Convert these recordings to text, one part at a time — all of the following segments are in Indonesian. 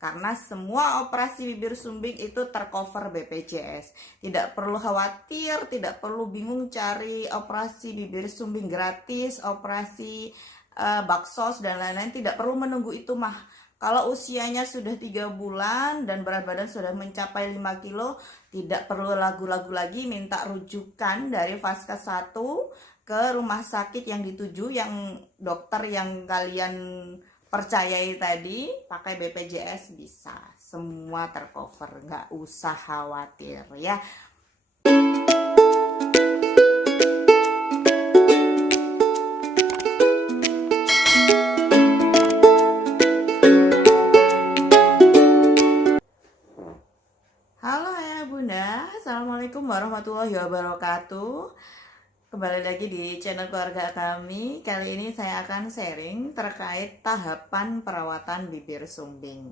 karena semua operasi bibir sumbing itu tercover BPJS. Tidak perlu khawatir, tidak perlu bingung cari operasi bibir sumbing gratis, operasi baksos dan lain-lain. Tidak perlu menunggu itu mah. Kalau usianya sudah 3 bulan dan berat badan sudah mencapai 5 kilo, tidak perlu lagu-lagu lagi, minta rujukan dari Vaskes 1 ke rumah sakit yang dituju, yang dokter yang kalian percayai tadi, pakai BPJS bisa. Semua tercover, nggak usah khawatir ya. Halo ya Bunda, Assalamualaikum warahmatullahi wabarakatuh. Kembali lagi di channel keluarga kami. Kali ini saya akan sharing terkait tahapan perawatan bibir sumbing.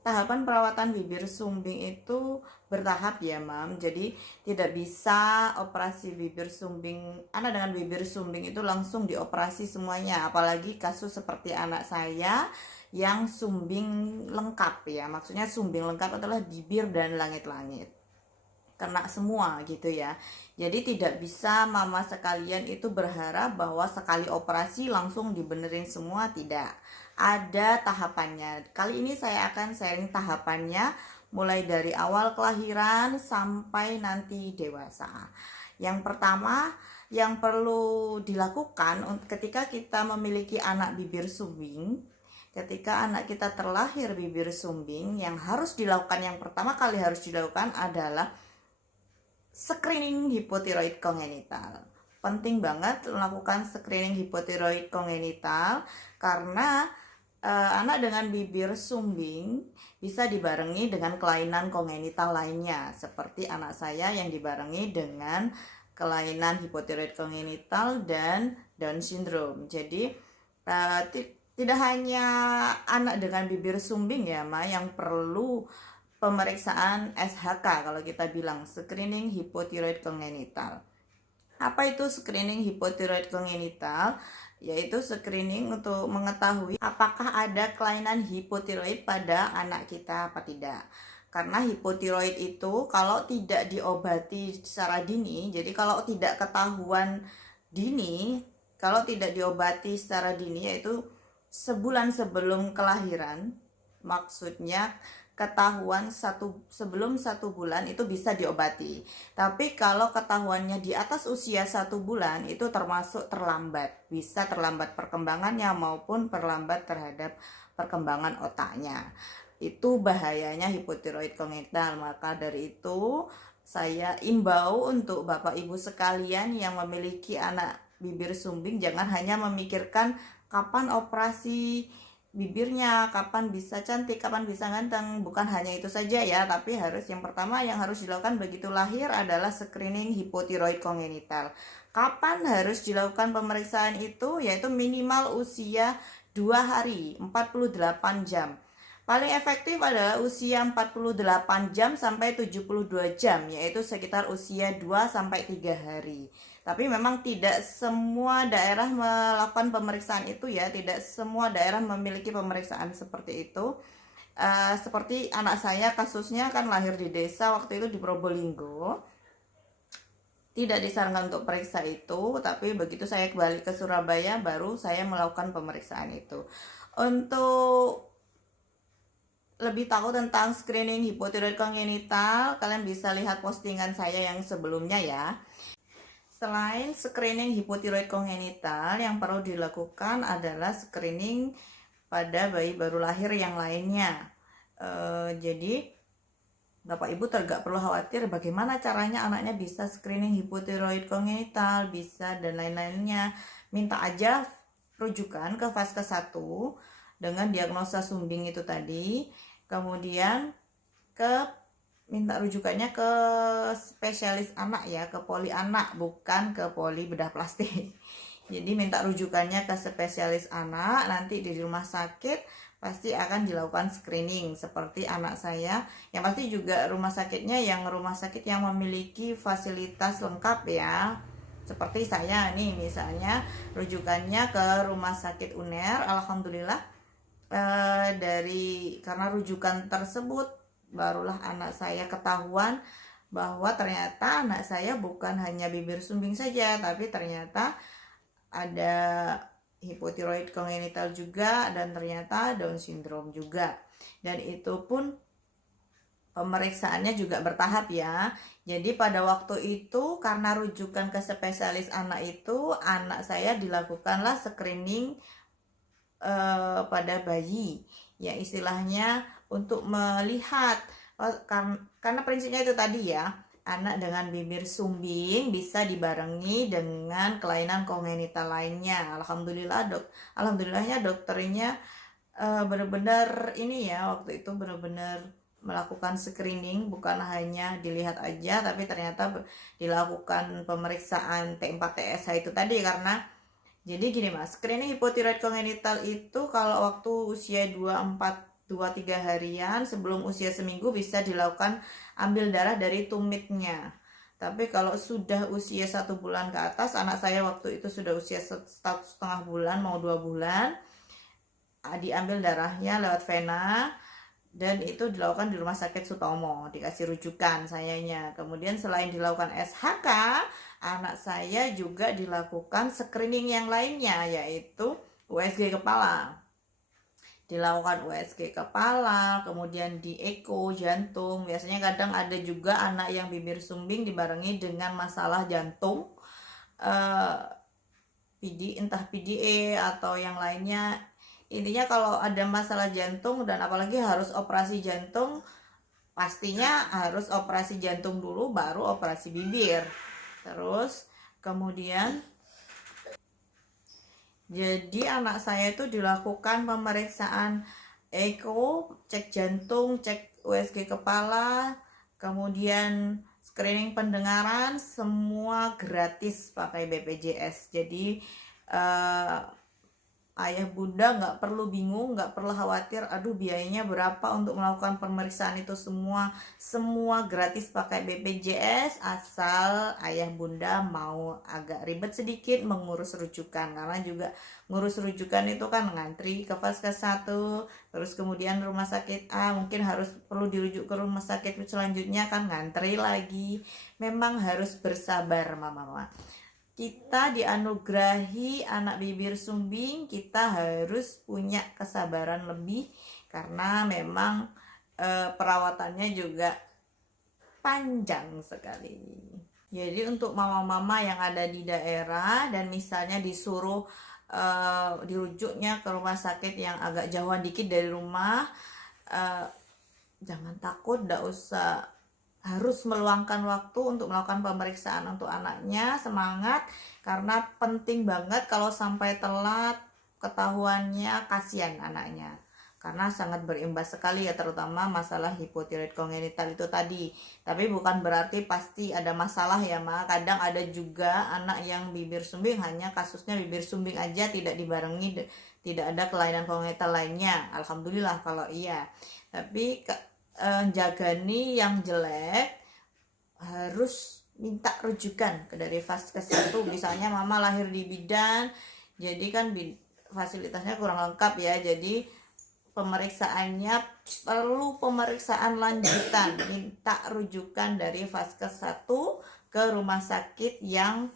Tahapan perawatan bibir sumbing itu bertahap ya Mam. Jadi tidak bisa operasi bibir sumbing, anak dengan bibir sumbing itu langsung dioperasi semuanya. Apalagi kasus seperti anak saya yang sumbing lengkap ya. Maksudnya sumbing lengkap adalah bibir dan langit-langit, kena semua gitu ya. Jadi tidak bisa mama sekalian itu berharap bahwa sekali operasi langsung dibenerin semua, tidak. Ada tahapannya. Kali ini saya akan sharing tahapannya mulai dari awal kelahiran sampai nanti dewasa. Yang pertama yang perlu dilakukan ketika kita memiliki anak bibir sumbing, ketika anak kita terlahir bibir sumbing, yang harus dilakukan, yang pertama kali harus dilakukan adalah screening hipotiroid kongenital. Penting banget melakukan screening hipotiroid kongenital karena anak dengan bibir sumbing bisa dibarengi dengan kelainan kongenital lainnya, seperti anak saya yang dibarengi dengan kelainan hipotiroid kongenital dan Down syndrome. Jadi tidak hanya anak dengan bibir sumbing ya Ma yang perlu pemeriksaan SHK, kalau kita bilang screening hipotiroid kongenital. Apa itu screening hipotiroid kongenital? Yaitu screening untuk mengetahui apakah ada kelainan hipotiroid pada anak kita apa tidak. Karena hipotiroid itu kalau tidak diobati secara dini, jadi kalau tidak ketahuan dini, kalau tidak diobati secara dini, yaitu sebulan sebelum kelahiran, maksudnya ketahuan sebelum 1 bulan itu bisa diobati. Tapi kalau ketahuannya di atas usia 1 bulan itu termasuk terlambat, bisa terlambat perkembangannya maupun terlambat terhadap perkembangan otaknya. Itu bahayanya hipotiroid kongenital. Maka dari itu saya imbau untuk Bapak Ibu sekalian yang memiliki anak bibir sumbing, jangan hanya memikirkan kapan operasi bibirnya, kapan bisa cantik, kapan bisa ganteng. Bukan hanya itu saja ya, tapi yang pertama yang harus dilakukan begitu lahir adalah screening hipotiroid kongenital. Kapan harus dilakukan pemeriksaan itu? Yaitu minimal usia 2 hari, 48 jam. Paling efektif adalah usia 48 jam sampai 72 jam, yaitu sekitar usia 2-3 hari. Tapi memang tidak semua daerah melakukan pemeriksaan itu ya, tidak semua daerah memiliki pemeriksaan seperti itu. Seperti anak saya kasusnya kan lahir di desa, waktu itu di Probolinggo. Tidak disarankan untuk periksa itu, tapi begitu saya kembali ke Surabaya baru saya melakukan pemeriksaan itu. Untuk lebih tahu tentang screening hipotiroid kongenital, kalian bisa lihat postingan saya yang sebelumnya ya. Selain screening hipotiroid kongenital, yang perlu dilakukan adalah screening pada bayi baru lahir yang lainnya. Jadi Bapak Ibu tidak perlu khawatir bagaimana caranya anaknya bisa screening hipotiroid kongenital, bisa dan lain-lainnya. Minta aja rujukan ke Vaskes 1 dengan diagnosa sumbing itu tadi. Kemudian minta rujukannya ke spesialis anak ya, ke poli anak, bukan ke poli bedah plastik. Jadi minta rujukannya ke spesialis anak, nanti di rumah sakit pasti akan dilakukan screening seperti anak saya. Yang pasti juga rumah sakitnya rumah sakit yang memiliki fasilitas lengkap ya. Seperti saya nih misalnya rujukannya ke rumah sakit UNER, alhamdulillah karena rujukan tersebut barulah anak saya ketahuan bahwa ternyata anak saya bukan hanya bibir sumbing saja, tapi ternyata ada hipotiroid kongenital juga, dan ternyata Down syndrome juga. Dan itu pun pemeriksaannya juga bertahap ya. Jadi pada waktu itu karena rujukan ke spesialis anak itu, anak saya dilakukanlah screening pada bayi, ya istilahnya untuk melihat karena prinsipnya itu tadi ya, anak dengan bibir sumbing bisa dibarengi dengan kelainan kongenital lainnya. Alhamdulillahnya dokternya benar-benar ini ya, waktu itu benar-benar melakukan screening, bukan hanya dilihat aja tapi ternyata dilakukan pemeriksaan T4 TSH itu tadi. Karena jadi gini mas, screening hipotiroid kongenital itu kalau waktu usia 2-3 harian sebelum usia seminggu bisa dilakukan ambil darah dari tumitnya. Tapi kalau sudah usia 1 bulan ke atas, anak saya waktu itu sudah usia 1,5 bulan mau 2 bulan, diambil darahnya lewat vena, dan itu dilakukan di Rumah Sakit Sutomo, dikasih rujukan sayanya. Kemudian selain dilakukan SHK, anak saya juga dilakukan screening yang lainnya, yaitu USG kepala. Dilakukan USG kepala, kemudian di eko jantung. Biasanya kadang ada juga anak yang bibir sumbing dibarengi dengan masalah jantung, entah PDA atau yang lainnya. Intinya kalau ada masalah jantung dan apalagi harus operasi jantung, pastinya harus operasi jantung dulu baru operasi bibir. Terus kemudian jadi anak saya itu dilakukan pemeriksaan eko, cek jantung, cek USG kepala, kemudian screening pendengaran, semua gratis pakai BPJS. Jadi ayah bunda nggak perlu bingung, nggak perlu khawatir, aduh biayanya berapa untuk melakukan pemeriksaan itu semua gratis pakai BPJS, asal ayah bunda mau agak ribet sedikit mengurus rujukan. Karena juga ngurus rujukan itu kan ngantri ke Vaskes 1, terus kemudian rumah sakit A mungkin perlu dirujuk ke rumah sakit selanjutnya kan ngantri lagi. Memang harus bersabar mama. Kita dianugerahi anak bibir sumbing, kita harus punya kesabaran lebih karena memang perawatannya juga panjang sekali. Jadi untuk mama-mama yang ada di daerah dan misalnya disuruh dirujuknya ke rumah sakit yang agak jauhan dikit dari rumah, jangan takut, gak usah harus meluangkan waktu untuk melakukan pemeriksaan untuk anaknya. Semangat, karena penting banget. Kalau sampai telat ketahuannya, kasihan anaknya, karena sangat berimbas sekali ya, terutama masalah hipotiroid kongenital itu tadi. Tapi bukan berarti pasti ada masalah ya ma. Kadang ada juga anak yang bibir sumbing, hanya kasusnya bibir sumbing aja, tidak dibarengi, tidak ada kelainan kongenital lainnya. Alhamdulillah kalau iya. Tapi jagani yang jelek harus minta rujukan dari Vaskes 1. Misalnya mama lahir di bidan, jadi kan fasilitasnya kurang lengkap ya, jadi pemeriksaannya perlu pemeriksaan lanjutan, minta rujukan dari Vaskes 1 ke rumah sakit yang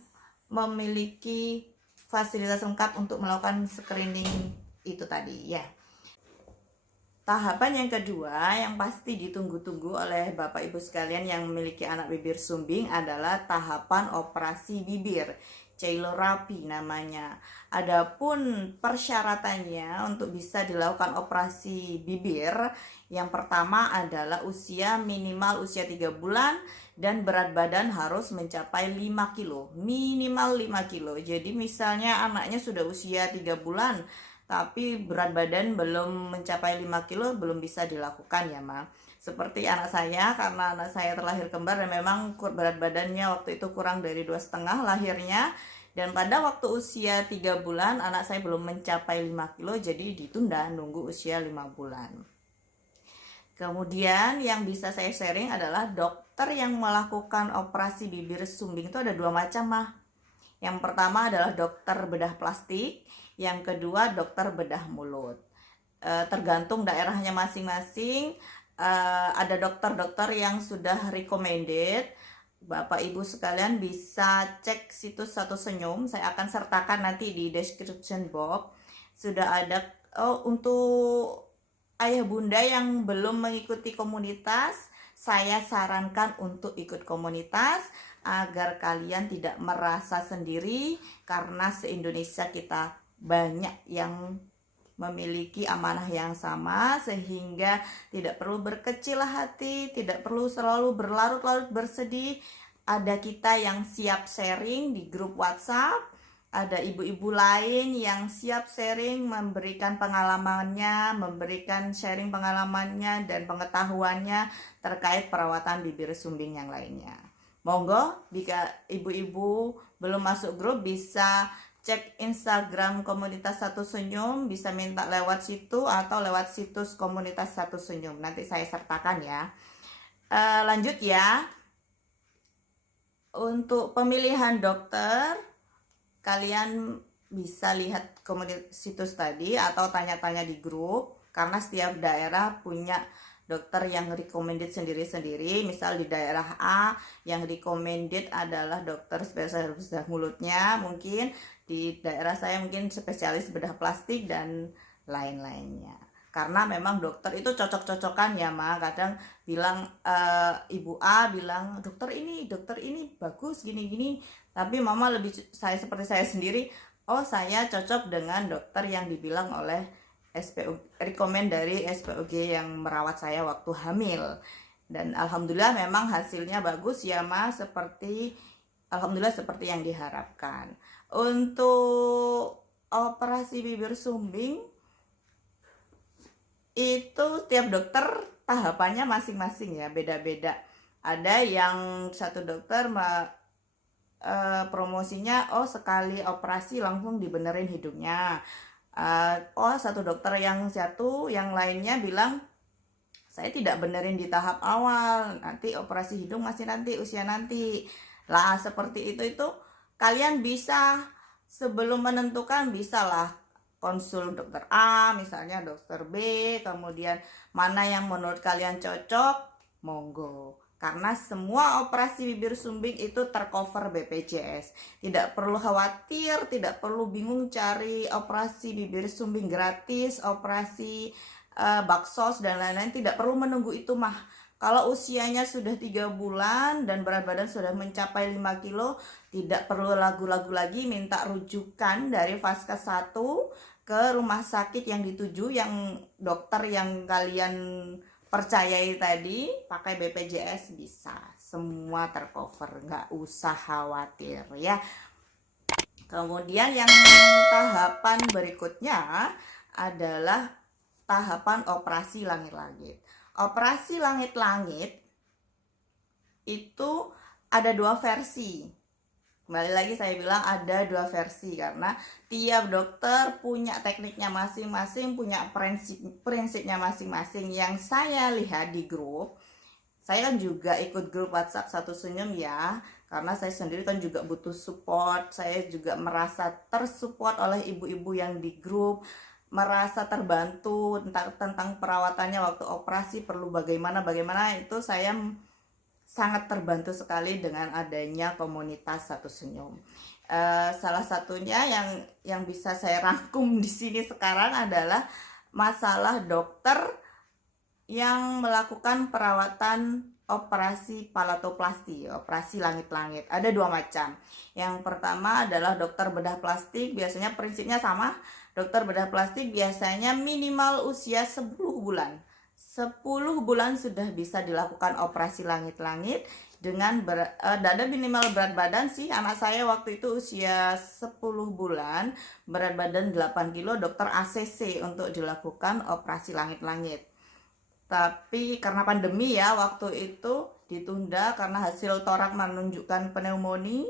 memiliki fasilitas lengkap untuk melakukan screening itu tadi ya. Tahapan yang kedua yang pasti ditunggu-tunggu oleh Bapak Ibu sekalian yang memiliki anak bibir sumbing adalah tahapan operasi bibir, cheilorrhaphy namanya. Adapun persyaratannya untuk bisa dilakukan operasi bibir, yang pertama adalah minimal usia 3 bulan dan berat badan harus mencapai 5 kilo, minimal 5 kilo. Jadi misalnya anaknya sudah usia 3 bulan tapi berat badan belum mencapai 5 kilo, belum bisa dilakukan ya ma. Seperti anak saya, karena anak saya terlahir kembar dan memang berat badannya waktu itu kurang dari 2,5 lahirnya, dan pada waktu usia 3 bulan anak saya belum mencapai 5 kilo, jadi ditunda nunggu usia 5 bulan. Kemudian yang bisa saya sharing adalah dokter yang melakukan operasi bibir sumbing itu ada 2 macam mah. Yang pertama adalah dokter bedah plastik, yang kedua dokter bedah mulut. tergantung daerahnya masing-masing. Ada dokter-dokter yang sudah recommended. Bapak Ibu sekalian bisa cek situs Satu Senyum, saya akan sertakan nanti di description box. Sudah ada untuk ayah bunda yang belum mengikuti komunitas, saya sarankan untuk ikut komunitas agar kalian tidak merasa sendiri, karena se-Indonesia kita banyak yang memiliki amanah yang sama, sehingga tidak perlu berkecil hati, tidak perlu selalu berlarut-larut bersedih. Ada kita yang siap sharing di grup WhatsApp, ada ibu-ibu lain yang siap sharing, memberikan pengalamannya, memberikan sharing pengalamannya dan pengetahuannya terkait perawatan bibir sumbing yang lainnya. Monggo, jika ibu-ibu belum masuk grup bisa cek Instagram komunitas Satu Senyum, bisa minta lewat situ atau lewat situs komunitas Satu Senyum. Nanti saya sertakan ya. Lanjut ya. Untuk pemilihan dokter, kalian bisa lihat situs tadi atau tanya-tanya di grup, karena setiap daerah punya dokter yang recommended sendiri-sendiri. Misal di daerah A yang recommended adalah dokter spesialis bedah mulutnya, mungkin di daerah saya mungkin spesialis bedah plastik dan lain-lainnya. Karena memang dokter itu cocok-cocokan ya, Ma. Kadang bilang Ibu A bilang dokter ini bagus gini-gini, tapi Mama lebih seperti saya sendiri, saya cocok dengan dokter yang dibilang oleh rekomend dari SPOG yang merawat saya waktu hamil. Dan alhamdulillah memang hasilnya bagus ya, Ma, alhamdulillah seperti yang diharapkan. Untuk operasi bibir sumbing itu tiap dokter tahapannya masing-masing ya, beda-beda. Ada yang satu dokter promosinya sekali operasi langsung dibenerin hidungnya. Satu dokter yang lainnya bilang saya tidak benerin di tahap awal, nanti operasi hidung masih nanti, usia nanti lah. Seperti itu kalian bisa sebelum menentukan, bisalah konsul dokter A, misalnya dokter B, kemudian mana yang menurut kalian cocok, monggo. Karena semua operasi bibir sumbing itu tercover BPJS. Tidak perlu khawatir, tidak perlu bingung cari operasi bibir sumbing gratis, operasi baksos dan lain-lain. Tidak perlu menunggu itu, mah. Kalau usianya sudah 3 bulan dan berat badan sudah mencapai 5 kilo, tidak perlu lagu-lagu lagi, minta rujukan dari Vaskes 1 ke rumah sakit yang dituju, yang dokter yang kalian percayai tadi, pakai BPJS bisa. Semua tercover, nggak usah khawatir ya. Kemudian yang tahapan berikutnya adalah tahapan operasi langit-langit. Operasi langit-langit itu ada 2 versi. Kembali lagi saya bilang ada 2 versi, karena tiap dokter punya tekniknya masing-masing, punya prinsipnya masing-masing. Yang saya lihat di grup, saya kan juga ikut grup WhatsApp Satu Senyum ya, karena saya sendiri kan juga butuh support. Saya juga merasa tersupport oleh ibu-ibu yang di grup, merasa terbantu tentang perawatannya waktu operasi perlu bagaimana, itu saya sangat terbantu sekali dengan adanya komunitas Satu Senyum. Salah satunya yang bisa saya rangkum di sini sekarang adalah masalah dokter yang melakukan perawatan operasi palatoplasti, operasi langit-langit. Ada 2 macam. Yang pertama adalah dokter bedah plastik, biasanya prinsipnya sama. Dokter bedah plastik biasanya minimal usia 10 bulan. 10 bulan sudah bisa dilakukan operasi langit-langit dengan ada minimal berat badan sih. Anak saya waktu itu usia 10 bulan, berat badan 8 kilo, dokter ACC untuk dilakukan operasi langit-langit. Tapi karena pandemi ya, waktu itu ditunda karena hasil torak menunjukkan pneumonia,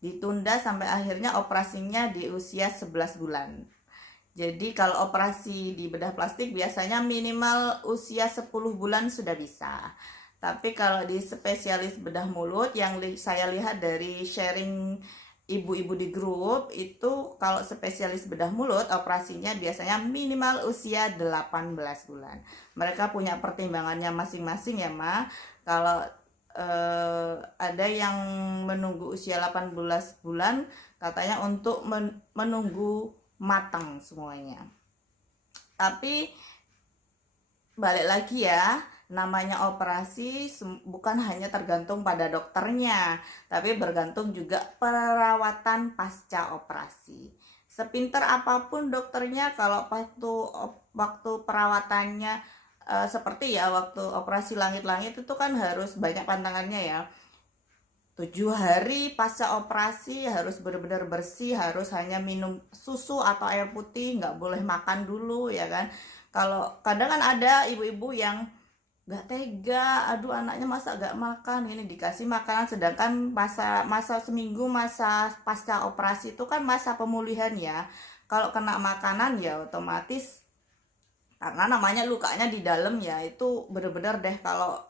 ditunda sampai akhirnya operasinya di usia 11 bulan. Jadi kalau operasi di bedah plastik biasanya minimal usia 10 bulan sudah bisa. Tapi kalau di spesialis bedah mulut yang saya lihat dari sharing ibu-ibu di grup itu kalau spesialis bedah mulut operasinya biasanya minimal usia 18 bulan. Mereka punya pertimbangannya masing-masing ya, Ma. Kalau ada yang menunggu usia 18 bulan katanya untuk menunggu matang semuanya. Tapi balik lagi ya, namanya operasi bukan hanya tergantung pada dokternya, tapi bergantung juga perawatan pasca operasi. Sepinter apapun dokternya, kalau waktu perawatannya seperti ya waktu operasi langit-langit itu kan harus banyak pantangannya ya. 7 hari pasca operasi harus benar-benar bersih, harus hanya minum susu atau air putih, nggak boleh makan dulu ya kan. Kalau kadang kan ada ibu-ibu yang nggak tega, aduh anaknya masa nggak makan, ini dikasih makanan, sedangkan masa seminggu, masa pasca operasi itu kan masa pemulihan ya. Kalau kena makanan ya otomatis, karena namanya lukanya di dalam ya, itu bener-bener deh kalau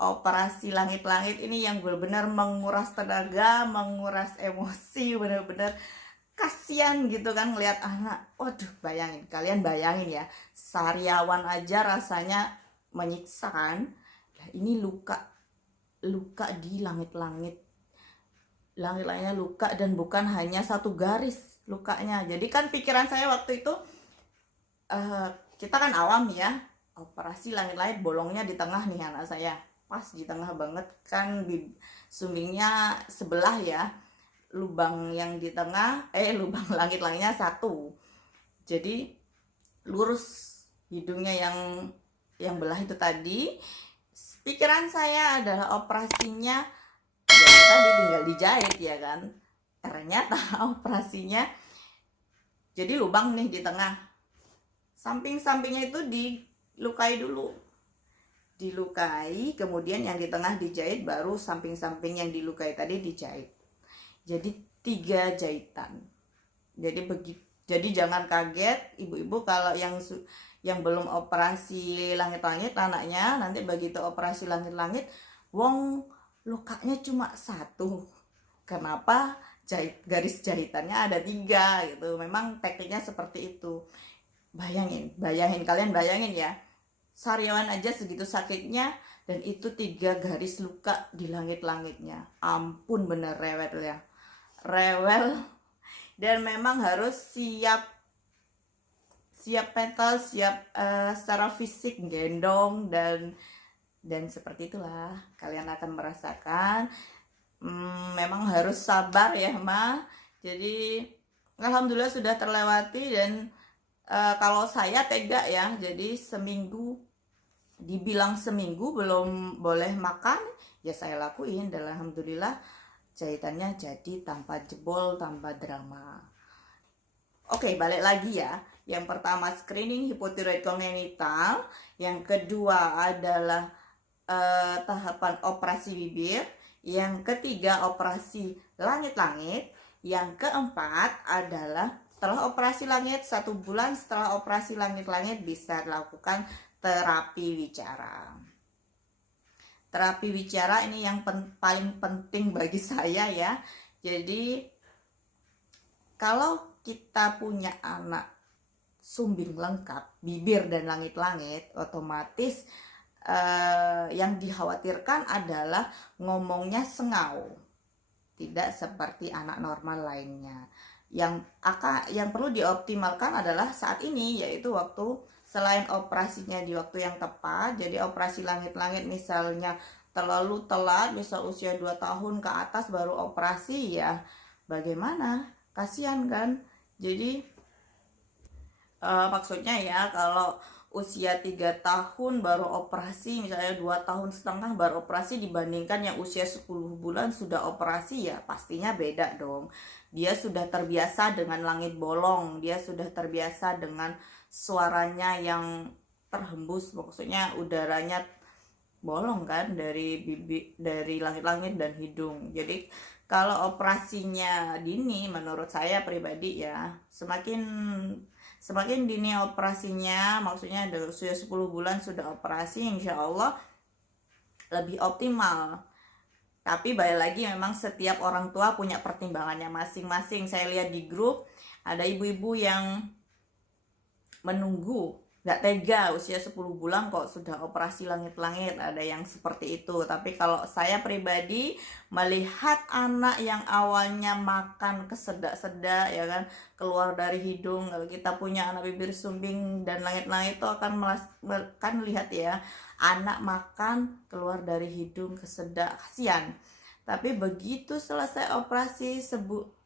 operasi langit-langit ini yang benar-benar menguras tenaga, menguras emosi, benar-benar kasihan gitu kan ngelihat anak. Waduh, kalian bayangin ya, sariawan aja rasanya menyiksa kan. Nah, ini luka di langit-langitnya luka, dan bukan hanya satu garis lukanya. Jadi kan pikiran saya waktu itu, kita kan awam ya, operasi langit-langit bolongnya di tengah nih anak saya, pas di tengah banget kan, sumbingnya sebelah ya, lubang yang di tengah lubang langit-langitnya satu, jadi lurus hidungnya yang belah itu tadi. Pikiran saya adalah operasinya ya tadi tinggal dijahit ya kan, ternyata operasinya jadi lubang nih di tengah, samping-sampingnya itu dilukai dulu, kemudian yang di tengah dijahit, baru samping-samping yang dilukai tadi dijahit. Jadi 3 jahitan. Jadi jangan kaget ibu-ibu kalau yang belum operasi langit-langit anaknya, nanti begitu operasi langit-langit, wong lukanya cuma 1. Kenapa? Garis jahitannya ada 3 gitu. Memang tekniknya seperti itu. Kalian bayangin ya, sariawan aja segitu sakitnya, dan itu 3 garis luka di langit-langitnya. Ampun, bener rewel. Dan memang harus siap mental, siap secara fisik, gendong, dan seperti itulah kalian akan merasakan. Memang harus sabar ya Ma. Jadi alhamdulillah sudah terlewati, dan kalau saya tega ya, jadi dibilang seminggu belum boleh makan, ya saya lakuin, dan alhamdulillah jahitannya jadi tanpa jebol, tanpa drama. Oke, balik lagi ya. Yang pertama screening hipotiroid kongenital, yang kedua adalah tahapan operasi bibir, yang ketiga operasi langit-langit, yang keempat adalah setelah operasi langit, 1 bulan setelah operasi langit-langit bisa dilakukan terapi wicara. Terapi wicara ini yang paling penting bagi saya ya. Jadi kalau kita punya anak sumbing lengkap, bibir dan langit-langit, otomatis yang dikhawatirkan adalah ngomongnya sengau, tidak seperti anak normal lainnya. Yang perlu dioptimalkan adalah saat ini, yaitu waktu selain operasinya di waktu yang tepat. Jadi operasi langit-langit misalnya terlalu telat, misal usia 2 tahun ke atas baru operasi, ya bagaimana? Kasihan kan. Jadi maksudnya ya, kalau usia 3 tahun baru operasi, misalnya 2 tahun setengah baru operasi, dibandingkan yang usia 10 bulan sudah operasi, ya pastinya beda dong. Dia sudah terbiasa dengan langit bolong, dia sudah terbiasa dengan suaranya yang terhembus, maksudnya udaranya bolong kan dari langit-langit dan hidung. Jadi kalau operasinya dini, menurut saya pribadi ya, semakin dini operasinya, maksudnya dari usia 10 bulan sudah operasi, insya Allah lebih optimal. Tapi balik lagi memang setiap orang tua punya pertimbangannya masing-masing. Saya lihat di grup ada ibu-ibu yang menunggu, nggak tega usia 10 bulan kok sudah operasi langit-langit, ada yang seperti itu. Tapi kalau saya pribadi melihat anak yang awalnya makan kesedak-sedak ya kan, keluar dari hidung, kalau kita punya anak bibir sumbing dan langit-langit itu kan lihat ya, anak makan keluar dari hidung kesedak, kasihan. Tapi begitu selesai operasi,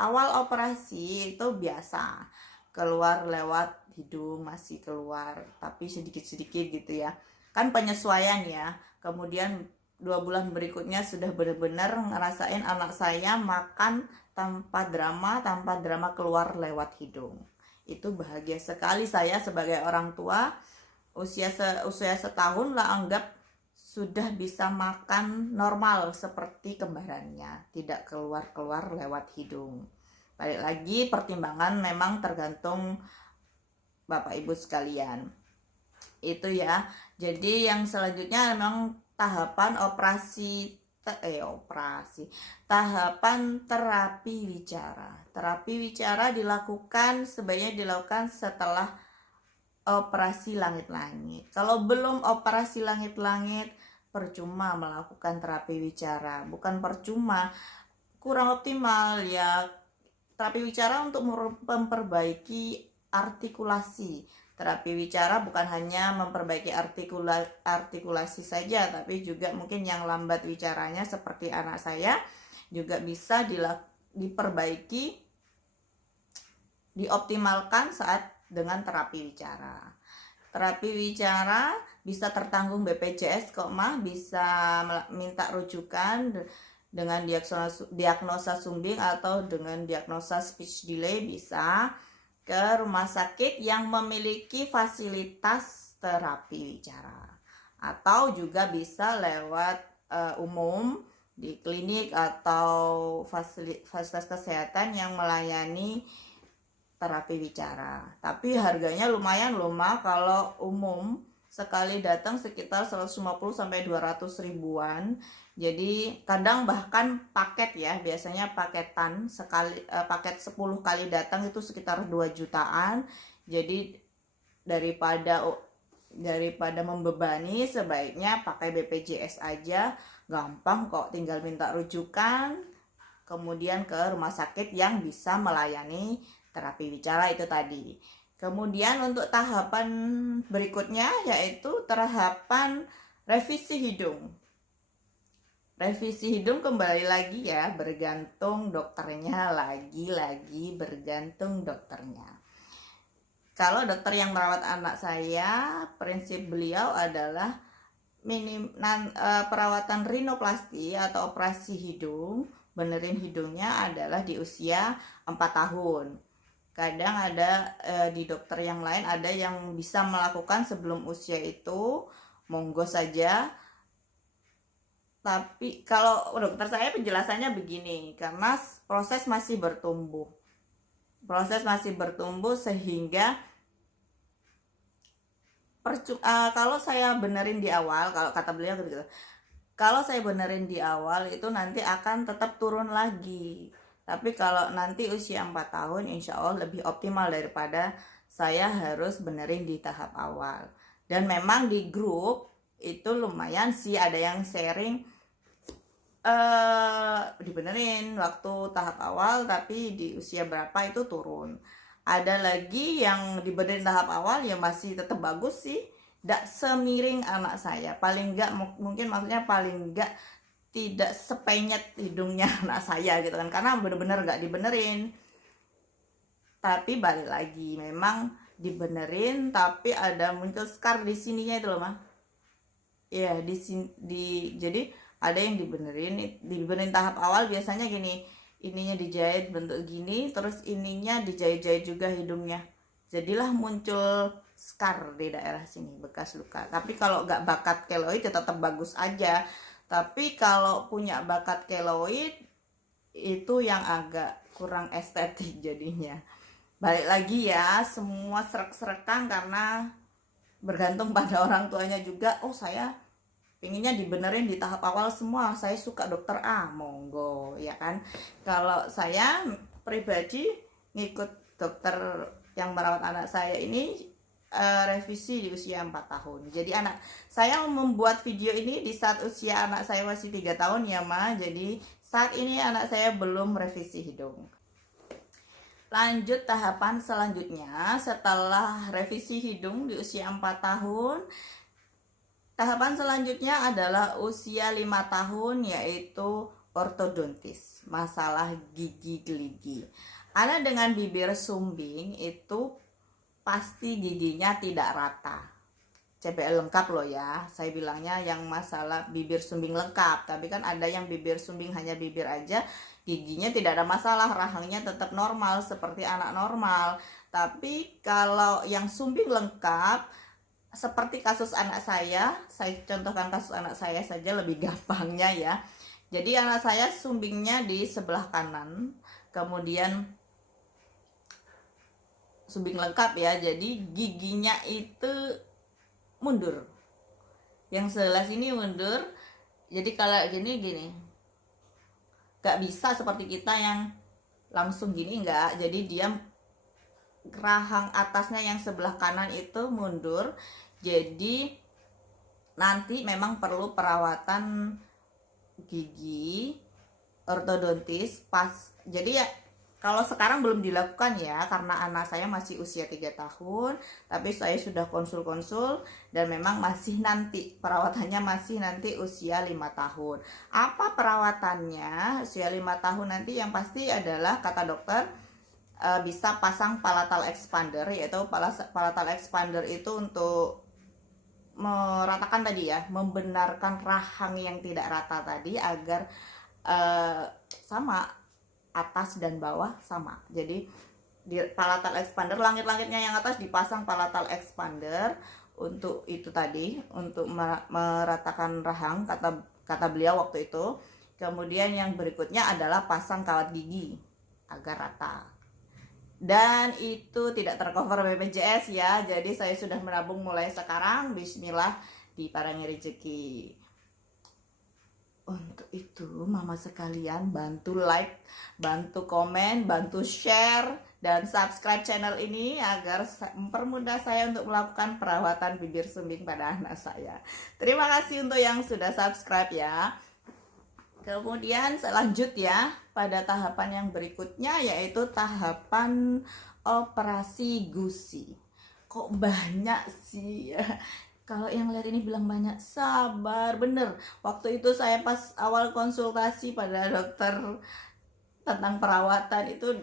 awal operasi itu biasa keluar lewat hidung, masih keluar tapi sedikit-sedikit gitu ya, kan penyesuaian ya. Kemudian 2 bulan berikutnya sudah benar-benar ngerasain anak saya makan tanpa drama keluar lewat hidung. Itu bahagia sekali saya sebagai orang tua. Usia setahun lah anggap sudah bisa makan normal seperti kembarannya, tidak keluar lewat hidung. Balik lagi, pertimbangan memang tergantung Bapak Ibu sekalian. Itu ya. Jadi yang selanjutnya memang tahapan tahapan terapi wicara. Terapi wicara sebaiknya dilakukan setelah operasi langit-langit. Kalau belum operasi langit-langit, percuma melakukan terapi wicara. Bukan percuma, kurang optimal ya. Terapi wicara untuk memperbaiki artikulasi. Terapi wicara bukan hanya memperbaiki artikulasi saja, tapi juga mungkin yang lambat wicaranya seperti anak saya juga bisa diperbaiki, dioptimalkan saat dengan terapi wicara. Terapi wicara bisa tertanggung BPJS kok mah, bisa minta rujukan dengan diagnosa sumbing atau dengan diagnosa speech delay, bisa ke rumah sakit yang memiliki fasilitas terapi wicara, atau juga bisa lewat umum di klinik atau fasilitas kesehatan yang melayani terapi wicara. Tapi harganya lumayan loh Ma, kalau umum sekali datang sekitar 150 sampai 200 ribuan. Jadi kadang bahkan paket ya, biasanya paketan paket 10 kali datang itu sekitar 2 jutaan. Jadi daripada membebani, sebaiknya pakai BPJS aja, gampang kok, tinggal minta rujukan kemudian ke rumah sakit yang bisa melayani terapi wicara itu tadi. Kemudian untuk tahapan berikutnya yaitu tahapan revisi hidung. Revisi hidung kembali lagi ya, bergantung dokternya, lagi-lagi bergantung dokternya. Kalau dokter yang merawat anak saya, prinsip beliau adalah perawatan rinoplasti atau operasi hidung, benerin hidungnya adalah di usia 4 tahun. Kadang ada di dokter yang lain ada yang bisa melakukan sebelum usia itu, monggo saja. Tapi kalau dokter saya penjelasannya begini, karena proses masih bertumbuh sehingga kalau saya benerin di awal, kalau kata beliau gitu, kalau saya benerin di awal itu nanti akan tetap turun lagi. Tapi kalau nanti usia 4 tahun insya Allah lebih optimal daripada saya harus benerin di tahap awal. Dan memang di grup itu lumayan sih ada yang sharing dibenerin waktu tahap awal tapi di usia berapa itu turun. Ada lagi yang dibenerin tahap awal ya masih tetap bagus sih, tidak semiring anak saya, paling enggak mungkin maksudnya paling enggak tidak sepenyet hidungnya anak saya gitu kan, karena bener-bener nggak dibenerin. Tapi balik lagi, memang dibenerin tapi ada muncul scar di sininya itu loh mah. Ya di sini, jadi ada yang dibenerin tahap awal biasanya gini, ininya dijahit bentuk gini, terus ininya dijahit-jahit juga hidungnya, jadilah muncul scar di daerah sini, bekas luka. Tapi kalau nggak bakat keloid ya tetap bagus aja. Tapi kalau punya bakat keloid itu yang agak kurang estetik jadinya. Balik lagi ya, semua serak-serakan karena bergantung pada orang tuanya juga. Oh saya pinginnya dibenerin di tahap awal semua. Saya suka dokter A, monggo ya kan. Kalau saya pribadi ngikut dokter yang merawat anak saya ini revisi di usia 4 tahun. Jadi anak saya membuat video ini di saat usia anak saya masih 3 tahun ya Ma. Jadi saat ini anak saya belum revisi hidung. Lanjut tahapan selanjutnya setelah revisi hidung di usia 4 tahun. Tahapan selanjutnya adalah usia 5 tahun, yaitu ortodontis, masalah gigi geligi. Anak dengan bibir sumbing itu pasti giginya tidak rata. CBL lengkap loh ya, saya bilangnya yang masalah bibir sumbing lengkap. Tapi kan ada yang bibir sumbing hanya bibir aja, giginya tidak ada masalah, rahangnya tetap normal seperti anak normal. Tapi kalau yang sumbing lengkap, seperti kasus anak saya contohkan kasus anak saya saja lebih gampangnya ya. Jadi anak saya sumbingnya di sebelah kanan, kemudian sumbing lengkap ya, jadi giginya itu mundur, yang sebelah sini mundur. Jadi kalau gini gak bisa seperti kita yang langsung gini, enggak. Jadi dia rahang atasnya yang sebelah kanan itu mundur. Jadi nanti memang perlu perawatan gigi ortodontis pas. Jadi ya kalau sekarang belum dilakukan ya, karena anak saya masih usia 3 tahun, tapi saya sudah konsul-konsul dan memang masih nanti perawatannya masih nanti usia 5 tahun. Apa perawatannya usia 5 tahun nanti? Yang pasti adalah kata dokter bisa pasang palatal expander, yaitu palatal expander itu untuk meratakan tadi ya, membenarkan rahang yang tidak rata tadi agar sama, atas dan bawah sama. Jadi di palatal expander, langit-langitnya yang atas dipasang palatal expander untuk itu tadi, untuk meratakan rahang, kata beliau waktu itu. Kemudian yang berikutnya adalah pasang kawat gigi agar rata. Dan itu tidak tercover BPJS ya, jadi saya sudah menabung mulai sekarang. Bismillah, diparingi rezeki. Untuk itu mama sekalian, bantu like, bantu komen, bantu share, dan subscribe channel ini agar mempermudah saya untuk melakukan perawatan bibir sumbing pada anak saya. Terima kasih untuk yang sudah subscribe ya. Kemudian lanjut ya pada tahapan yang berikutnya, yaitu tahapan operasi gusi. Kok banyak sih ya? Kalau yang lihat ini bilang banyak, sabar, bener. Waktu itu saya pas awal konsultasi pada dokter tentang perawatan itu,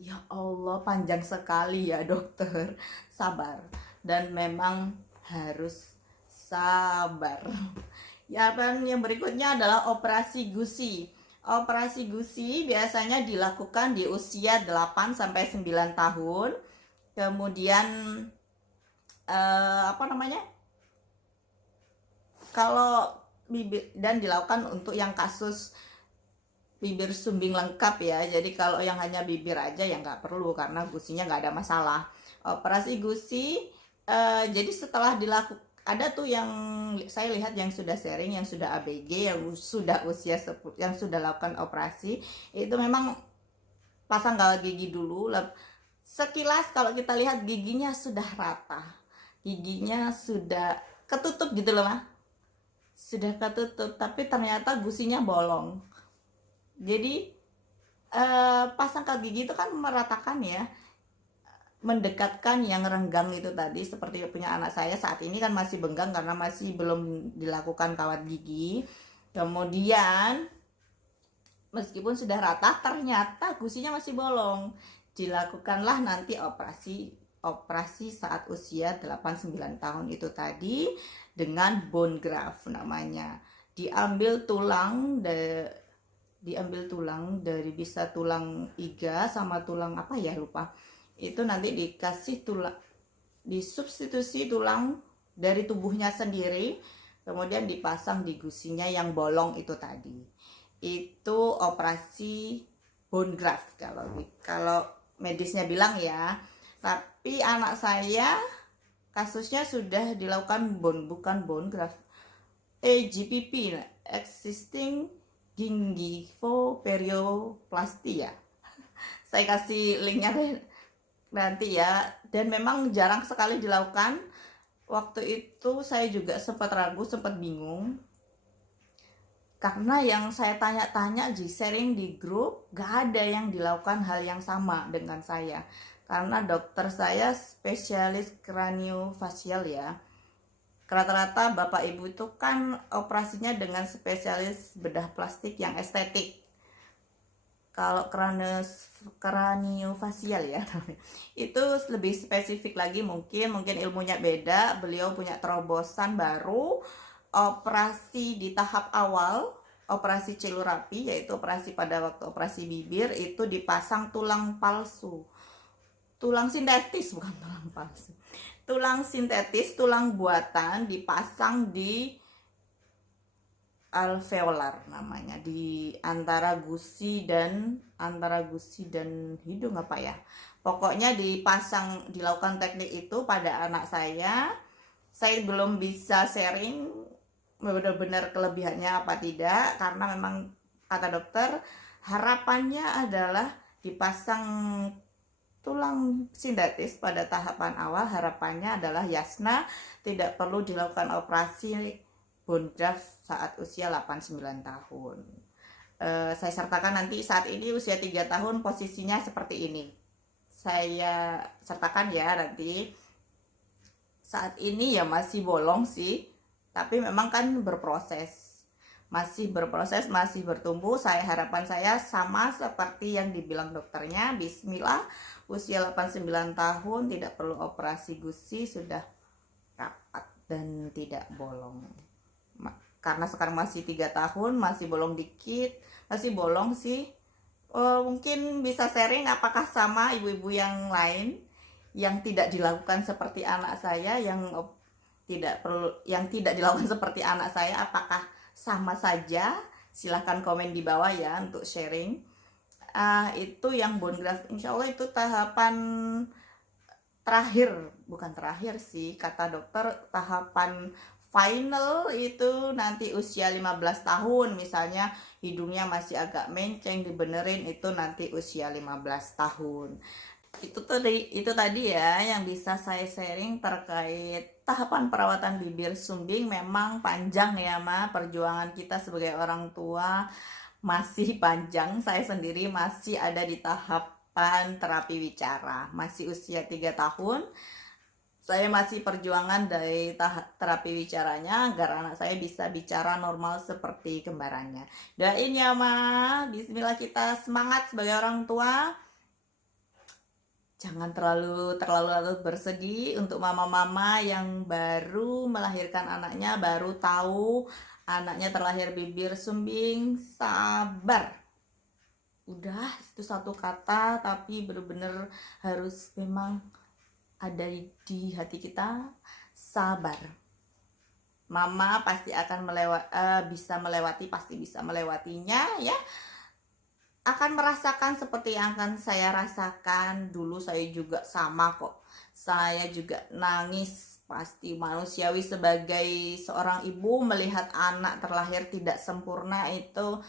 ya Allah panjang sekali ya dokter. Sabar, dan memang harus sabar. Ya, dan yang berikutnya adalah operasi gusi. Operasi gusi biasanya dilakukan di usia 8 sampai 9 tahun. Kemudian kalau bibir, dan dilakukan untuk yang kasus bibir sumbing lengkap ya. Jadi kalau yang hanya bibir aja ya nggak perlu, karena gusinya nggak ada masalah. Operasi gusi jadi setelah dilakukan, ada tuh yang saya lihat yang sudah sharing, yang sudah ABG, yang sudah usia yang sudah lakukan operasi, itu memang pasang kawat gigi dulu. Sekilas kalau kita lihat giginya sudah rata, giginya sudah ketutup gitu loh mah, sudah ketutup, tapi ternyata gusinya bolong. Jadi pasang kawat gigi itu kan meratakan ya, mendekatkan yang renggang itu tadi, seperti punya anak saya saat ini kan masih benggang karena masih belum dilakukan kawat gigi. Kemudian meskipun sudah rata, ternyata gusinya masih bolong. Dilakukanlah nanti operasi saat usia 8-9 tahun itu tadi dengan bone graft namanya. Diambil tulang dari bisa tulang iga sama tulang apa ya lupa. Itu nanti dikasih tulang, disubstitusi tulang dari tubuhnya sendiri, kemudian dipasang di gusinya yang bolong itu tadi. Itu operasi bone graft kalau medisnya bilang ya. Tapi anak saya kasusnya sudah dilakukan bukan bone graft, EGPP, existing gingivoperioplasty ya. Saya kasih linknya nanti ya. Dan memang jarang sekali dilakukan. Waktu itu saya juga sempat ragu, sempat bingung. Karena yang saya tanya-tanya di sharing di grup, gak ada yang dilakukan hal yang sama dengan saya. Karena dokter saya spesialis kraniofacial ya. Rata-rata bapak ibu itu kan operasinya dengan spesialis bedah plastik yang estetik. Kalau kraniofacial ya itu lebih spesifik lagi, mungkin ilmunya beda. Beliau punya terobosan baru, operasi di tahap awal, operasi celurapi, yaitu operasi pada waktu operasi bibir itu dipasang tulang palsu, tulang sintetis, bukan tulang palsu, tulang sintetis, tulang buatan dipasang di alveolar namanya, di antara gusi dan hidung apa ya, pokoknya dipasang, dilakukan teknik itu pada anak saya. Saya belum bisa sharing benar-benar kelebihannya apa tidak, karena memang kata dokter harapannya adalah dipasang tulang sintetis pada tahapan awal, harapannya adalah Yasna tidak perlu dilakukan operasi bone graft saat usia 89 tahun. Saya sertakan nanti, saat ini usia 3 tahun, posisinya seperti ini. Saya sertakan ya nanti. Saat ini ya masih bolong sih, tapi memang kan berproses. Masih berproses, masih bertumbuh. Harapan saya sama seperti yang dibilang dokternya. Bismillah, usia 89 tahun tidak perlu operasi gusi, sudah rapat dan tidak bolong. Karena sekarang masih 3 tahun, masih bolong dikit, masih bolong sih. Mungkin bisa sharing apakah sama ibu-ibu yang lain yang tidak dilakukan seperti anak saya, yang tidak dilakukan seperti anak saya, apakah sama saja? Silahkan komen di bawah ya untuk sharing. Itu yang bone graft, insya Allah itu tahapan terakhir, bukan terakhir sih kata dokter, tahapan final itu nanti usia 15 tahun, misalnya hidungnya masih agak menceng, dibenerin, itu nanti usia 15 tahun. Itu tadi ya yang bisa saya sharing terkait tahapan perawatan bibir sumbing. Memang panjang ya perjuangan kita sebagai orang tua masih panjang. Saya sendiri masih ada di tahapan terapi wicara, masih usia 3 tahun. Saya masih perjuangan dari terapi wicaranya agar anak saya bisa bicara normal seperti kembarannya. Doain ya Bismillah, kita semangat sebagai orang tua. Jangan terlalu bersedih untuk mama-mama yang baru melahirkan anaknya, baru tahu anaknya terlahir bibir sumbing. Sabar. Udah, itu satu kata, tapi bener-bener harus memang ada di hati kita, sabar. Mama pasti akan pasti bisa melewatinya ya. Akan merasakan seperti yang akan saya rasakan. Dulu saya juga sama kok. Saya juga nangis, pasti manusiawi sebagai seorang ibu melihat anak terlahir tidak sempurna, itu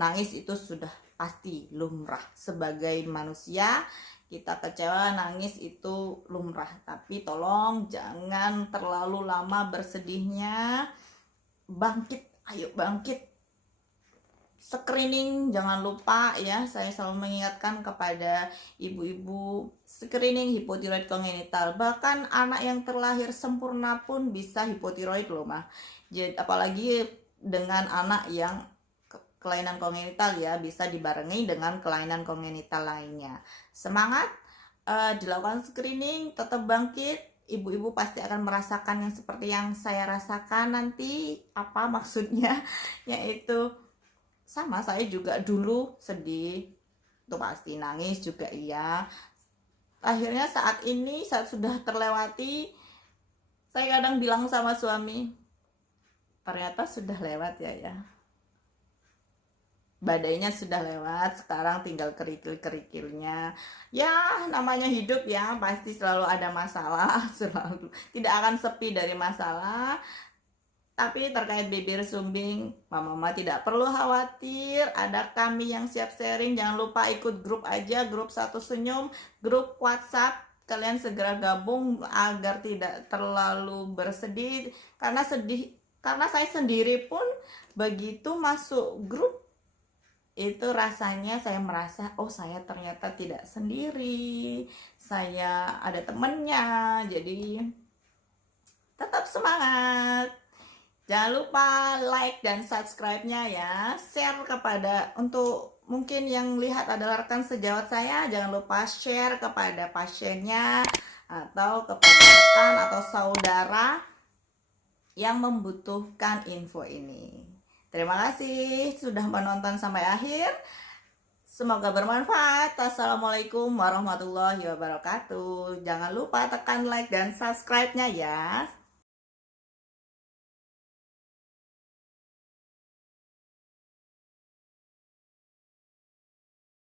nangis, itu sudah pasti lumrah. Sebagai manusia kita kecewa, nangis itu lumrah, tapi tolong jangan terlalu lama bersedihnya. Bangkit, ayo bangkit. Screening jangan lupa ya, saya selalu mengingatkan kepada ibu-ibu, screening hipotiroid kongenital. Bahkan anak yang terlahir sempurna pun bisa hipotiroid loh Jadi apalagi dengan anak yang kelainan kongenital ya, bisa dibarengi dengan kelainan kongenital lainnya. Semangat, dilakukan screening, tetap bangkit. Ibu-ibu pasti akan merasakan yang seperti yang saya rasakan nanti. Apa maksudnya? Yaitu sama, saya juga dulu sedih, itu pasti nangis juga iya. Akhirnya saat ini, saat sudah terlewati, saya kadang bilang sama suami, ternyata sudah lewat ya. Badainya sudah lewat, sekarang tinggal kerikil-kerikilnya. Ya, namanya hidup ya, pasti selalu ada masalah, selalu tidak akan sepi dari masalah. Tapi terkait bibir sumbing, mama tidak perlu khawatir. Ada kami yang siap sharing. Jangan lupa ikut grup aja, grup Satu Senyum, grup WhatsApp. Kalian segera gabung agar tidak terlalu bersedih. Karena saya sendiri pun begitu masuk grup itu rasanya saya merasa saya ternyata tidak sendiri, saya ada temennya. Jadi tetap semangat, jangan lupa like dan subscribe-nya ya, share kepada, untuk mungkin yang lihat adalah rekan sejawat saya, jangan lupa share kepada pasiennya atau kepada rekan atau saudara yang membutuhkan info ini. Terima kasih sudah menonton sampai akhir. Semoga bermanfaat. Assalamualaikum warahmatullahi wabarakatuh. Jangan lupa tekan like dan subscribe-nya ya.